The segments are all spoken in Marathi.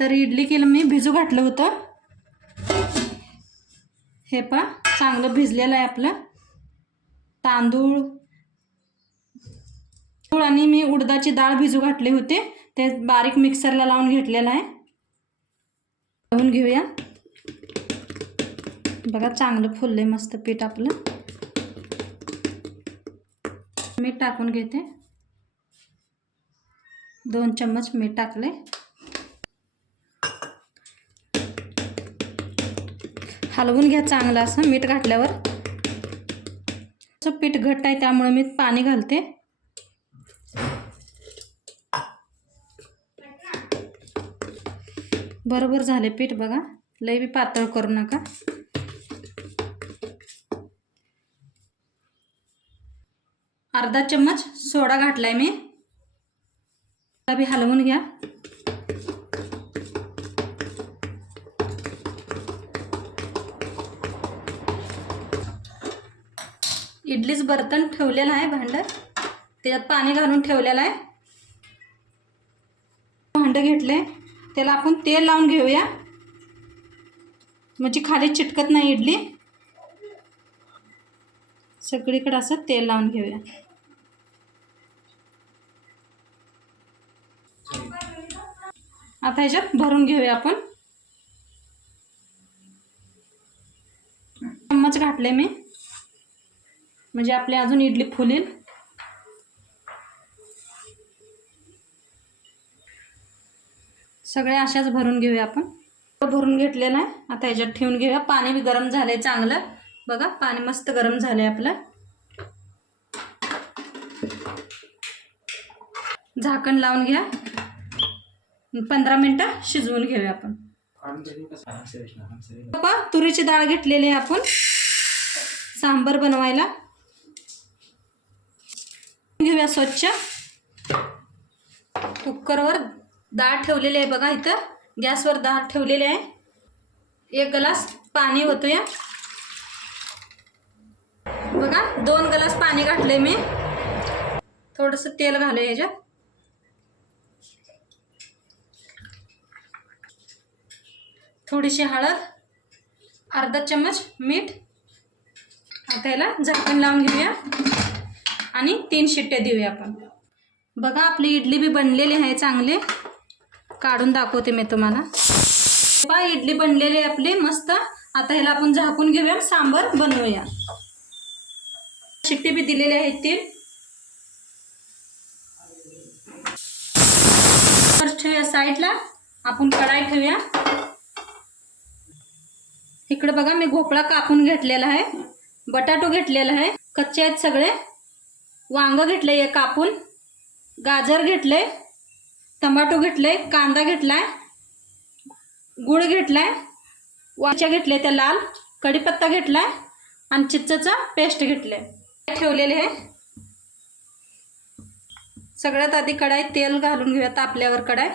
तर इडली केलं मी भिजू घातलं होतं. हे पा चांगलं भिजलेलं आहे आपलं. तांदूळ. तांदूळ आणि मी उडदाची डाळ भिजू घातले होते. ते बारीक मिक्सरला लावून घेतलेलं आहे. लावून घेऊया. बघा चांगलं फुललंय मस्त पीठ आपलं. मीठ टाकून घेते. दोन चम्मच मीठ टाकले हलवून घ्या चांगलं असं मीठ घातल्यावर. असं पीठ घट्ट आहे त्यामुळे मी पाणी घालते. बरोबर झाले पीठ बघा लई बी पातळ करू नका. अर्धा चम्मच सोडा घातलाय मी. बी हलवून घ्या. इडलीच बर्तन ठेवलेलं आहे भांडं. त्याच्यात पाणी घालून ठेवलेलं आहे. भांडं घेतले. त्याला आपण तेल लावून घेऊया. म्हणजे खाली चिटकत नाही इडली. सगळीकडे असं तेल लावून घेऊया. आता ह्याच्यात भरून घेऊया आपण. चम्मच घातले मी. म्हणजे आपली अजून इडली फुलेल. सगळ्या अशाच भरून घेऊया आपण. भरून घेतलेलं आहे आता ह्याच्यात ठेवून घेऊया. पाणी बी गरम झालंय चांगलं. बघा पाणी मस्त गरम झालंय आपलं. झाकण लावून घ्या. पंधरा मिनटं शिजवून घेऊया आपण. पप्पा तुरीची डाळ घेतलेली आहे आपण. सांबर बनवायला. घेऊया स्वच्छ. कुकरवर डाळ ठेवलेली आहे बघा इथं. गॅसवर डाळ ठेवलेली आहे. एक ग्लास पाणी होतोया बघा दोन ग्लास पाणी घातलंय मी. थोडंसं तेल घालूया ह्याच्यात थोडीशी हळद अर्धा चम्मच मीठ. आता याला झाकण लावून घेऊया. आणि तीन शिट्ट्या देऊया आपण. बघा आपली इडली बी बनलेली आहे चांगले. काढून दाखवते मी तुम्हाला. बा इडली बनलेली आहे आपली मस्त. आता ह्याला आपण झाकून घेऊया सांबर बनवूया. शिट्टी बी दिलेली आहेत ती. फर्स्ट ठेवूया साईडला. आपण कढाई ठेवूया. इकडे बघा मी भोपळा कापून घेतलेला आहे. बटाटो घेतलेला आहे. कच्चे आहेत सगळे. वांग घेतलं आहे कापून गाजर घेतले टमाटो घेतले कांदा घेतलाय गुळ घेतलाय वाच्या घेतले त्या लाल कढीपत्ता घेतलाय आणि चिच्चाचा पेस्ट घेतले ठेवलेले आहे सगळ्यात आधी कढाई तेल घालून घेऊया तापल्यावर कढाई.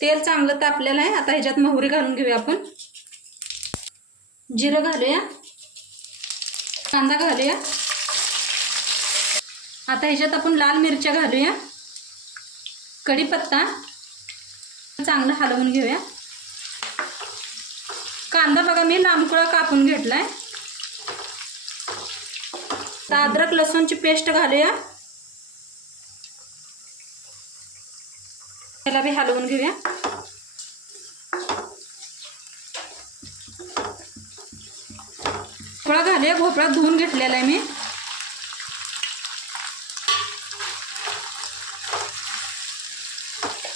तेल चांगलं तापलेलं आहे. आता ह्याच्यात मोहरी घालून घेऊया आपण. जिरं घालूया. कांदा घालूया. आता ह्याच्यात आपण लाल मिरच्या घालूया. कढीपत्ता चांगलं हलवून घेऊया. कांदा बघा मी लांबकुळा कापून घेतलाय. आता अद्रक लसूणची पेस्ट घालूया. त्याला बी हलवून घेऊया. भोपळा घालूया भोपळा धुवून घेतलेला आहे मी.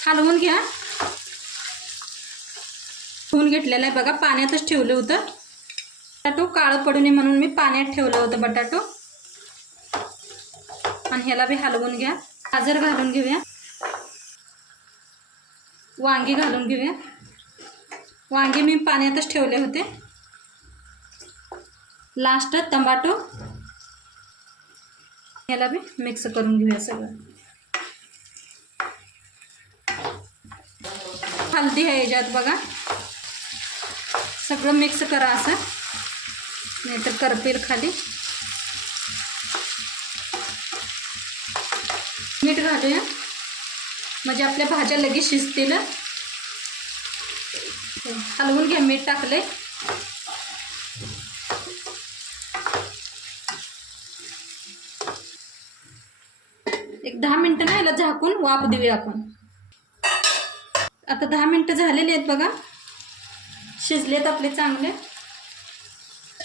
हलवून घ्या. धुवून घेतलेला आहे बघा पाण्यातच ठेवलं होतं. बटाटो काळं पडू नये म्हणून मी पाण्यात ठेवलं होतं बटाटो. आणि ह्याला बी हलवून घ्या. गाजर घालून घेऊया. वांगी घालून घेऊया. वांगे मी पाण्यातच ठेवले होते. Last tomato. याला बी मिक्स करून घेऊया सगळं हल्दी आहे याच्यात बघा। सगळं मिक्स करा असं। नाहीतर करपेल खाली। मीठ घालूया। म्हणजे आपल्या भाज्या लगेच शिजतील. हलवून घ्या, मीठ टाकले एक दहा मिनटं ना याला झाकून वाफ देऊया आपण. आता दहा मिनटं झालेली आहेत बघा. शिजलेत आपले चांगले.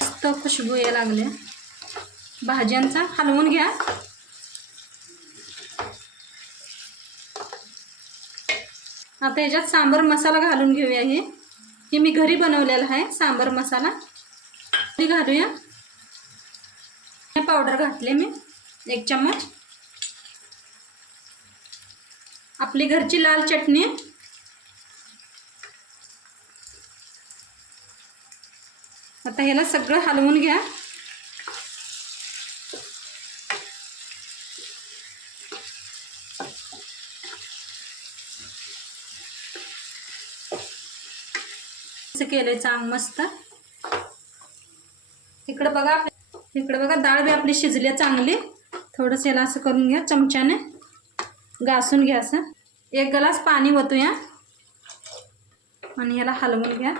मस्त खुशबू या लागल्या भाज्यांचा हलवून घ्या. आता ह्याच्यात सांबर मसाला घालून घेऊया हे. हे मी घरी बनवलेला आहे सांबर मसाला. ते घालूया. हे पावडर घातले मी. एक चम्मच. आपली घरची लाल चटणी. आता ह्याला सगळं हलवून घ्या. केलंय चांग मस्त. इकडं बघा इकडं बघा डाळ बी आपली शिजली चांगली. थोडंसं याला असं करून घ्या चमच्याने. घासून घ्या असं. एक ग्लास पाणी ओतूया. आणि ह्याला हलवून घ्या.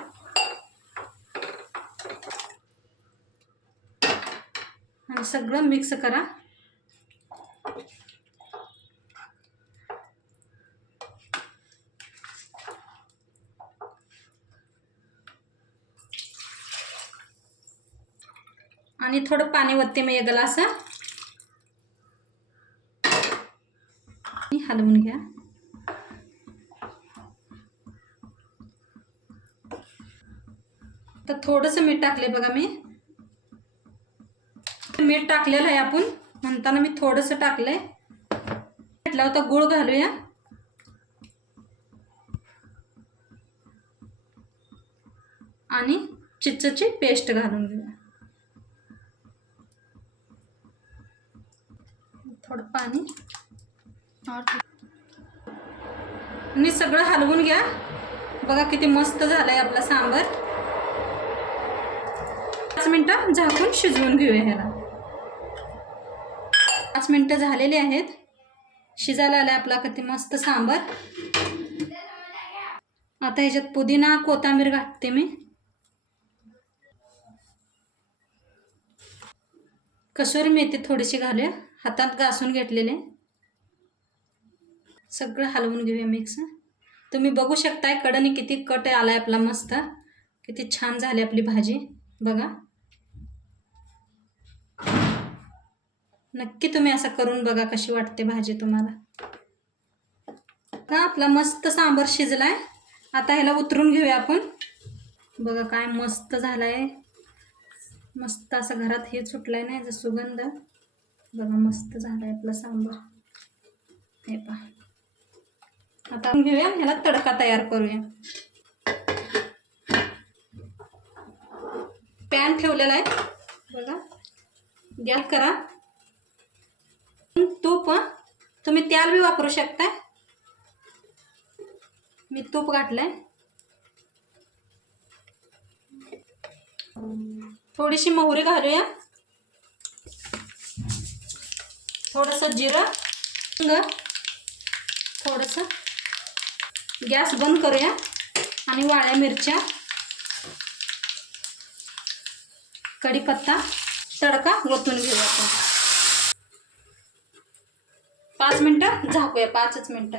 आणि सगळं मिक्स करा. आणि थोडं पाणी ओतते मी एक ग्लास. हलवून घ्या. तर थोडंसं मीठ टाकले बघा मी. मीठ टाकलेलं आहे आपण. म्हणताना मी थोडंसं टाकलंय. म्हटलं होतं गुळ घालूया. आणि चिचची पेस्ट घालून घेऊया. थोडं पाणी. आणि सगळं हलवून घ्या. बघा किती मस्त झालंय आपला सांबर. पाच मिनटं झाकून शिजवून घेऊया ह्याला. पाच मिनटं झालेली आहेत. शिजायला आलाय आपला किती मस्त सांबर. आता ह्याच्यात पुदिना कोथिंबीर घातते मी. कसुरी मेथी थोडीशी घालूया. हातात घासून घेतलेले. सगळं हलवून घेऊया मिक्स तुम्ही बघू शकताय कडनी किती कट आला आहे आपला मस्त. किती छान झाली आपली भाजी. बघा. नक्की तुम्ही असं करून बघा कशी वाटते भाजी तुम्हाला. का आपला मस्त सांबर शिजलाय? आता ह्याला उतरून घेऊया आपण. बघा काय मस्त झालाय. मस्त असं घरात हे सुटलाय नाही जर सुगंध. बघा मस्त झालाय आपला सांबर. हे पहा. आता घेऊया ह्याला तडका तयार करूया. पॅन ठेवलेला आहे. बघा. गॅस करा. तूप तुम्ही त्याल बी वापरू शकताय. मी तूप घातलंय. थोडीशी मोहरी घालूया. थोडंसं जिरं. थोडंसं गॅस बंद करूया आणि वाळ्या मिरच्या कढीपत्ता तडका ओतून घेऊया आपण. पाच मिनटं झाकूया पाचच मिनटं.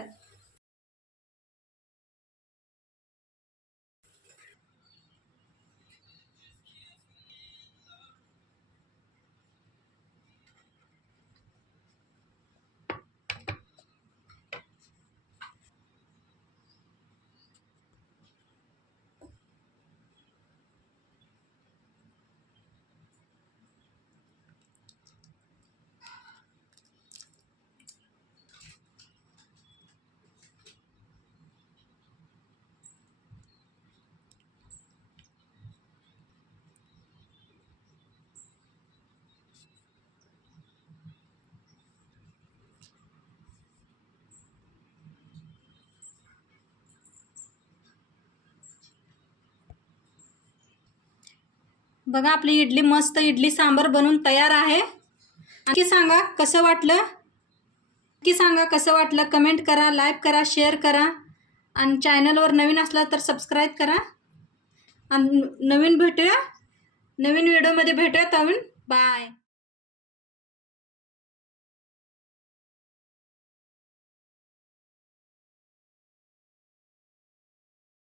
बघा आपली इडली मस्त इडली सांबर बनून तयार आहे. आणखी सांगा कसं वाटलं? की सांगा कसं वाटलं? कमेंट करा लाईक करा शेअर करा. आणि चॅनलवर नवीन असला तर सबस्क्राईब करा. आणि नवीन भेटूया. नवीन व्हिडिओमध्ये भेटूया नवीन बाय.